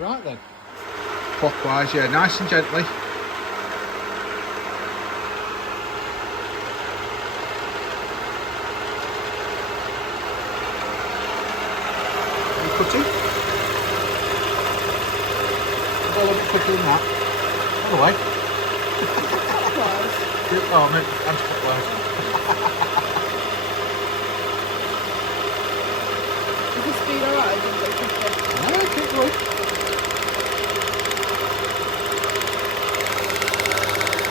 Right then. Clockwise, yeah, nice and gently. Are you cutting? Go a little bit quicker than that. Other way. Oh, mate, I'm clockwise.